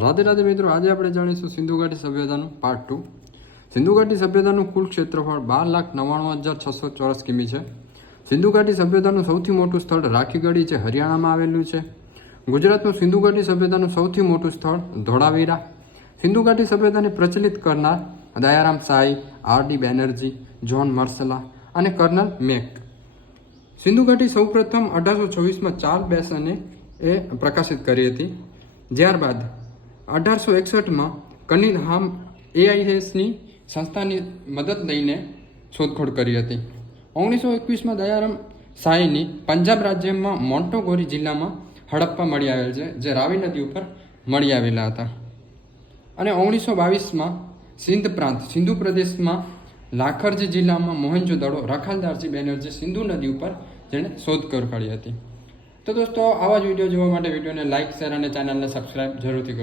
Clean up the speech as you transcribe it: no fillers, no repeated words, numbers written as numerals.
રાધે રાધે મિત્રો, આજે આપણે જાણીશું સિંધુ ઘાટી સભ્યતાનું પાર્ટ 2. સિંધુ ઘાટી સભ્યતાનું કુલ ક્ષેત્રફળ 12,99,600 ચોરસ કિમી છે. સિંધુ ઘાટી સભ્યતાનું સૌથી મોટું સ્થળ રાખીગઢી છે, હરિયાણામાં આવેલું છે. ગુજરાતનું સિંધુ ઘાટી સભ્યતાનું સૌથી મોટું સ્થળ ધોળાવીરા. સિંધુ ઘાટી સભ્યતાને પ્રચલિત કરનાર દયારામ સાઈ, આર.ડી. બેનર્જી, જ્હોન મર્સલા અને કર્નલ મેક. સિંધુ ઘાટી સૌપ્રથમ 1826માં ચાર્લ્સ બેસને એ પ્રકાશિત કરી હતી. ત્યારબાદ 1861માં કનિંઘહામ AISની સંસ્થાની મદદ લઈને શોધખોળ કરી હતી. 1921માં દયારામ સાઈની પંજાબ રાજ્યમાં મોન્ટેગોરી જિલ્લામાં હડપ્પા મળી આવેલ છે, જે રાવી નદી ઉપર મળી આવેલા હતા. અને 1922માં સિંધ પ્રાંત સિંધુ પ્રદેશમાં લાખરજી જિલ્લામાં મોહેંજો-દડો રખાલદારજી બેનર્જી સિંધુ નદી ઉપર જેણે શોધખોળ કરી હતી. તો દોસ્તો, આવા જ વિડીયો જોવા માટે વિડીયોને લાઇક, શેર અને ચેનલને સબસ્ક્રાઇબ જરૂરથી કરજો.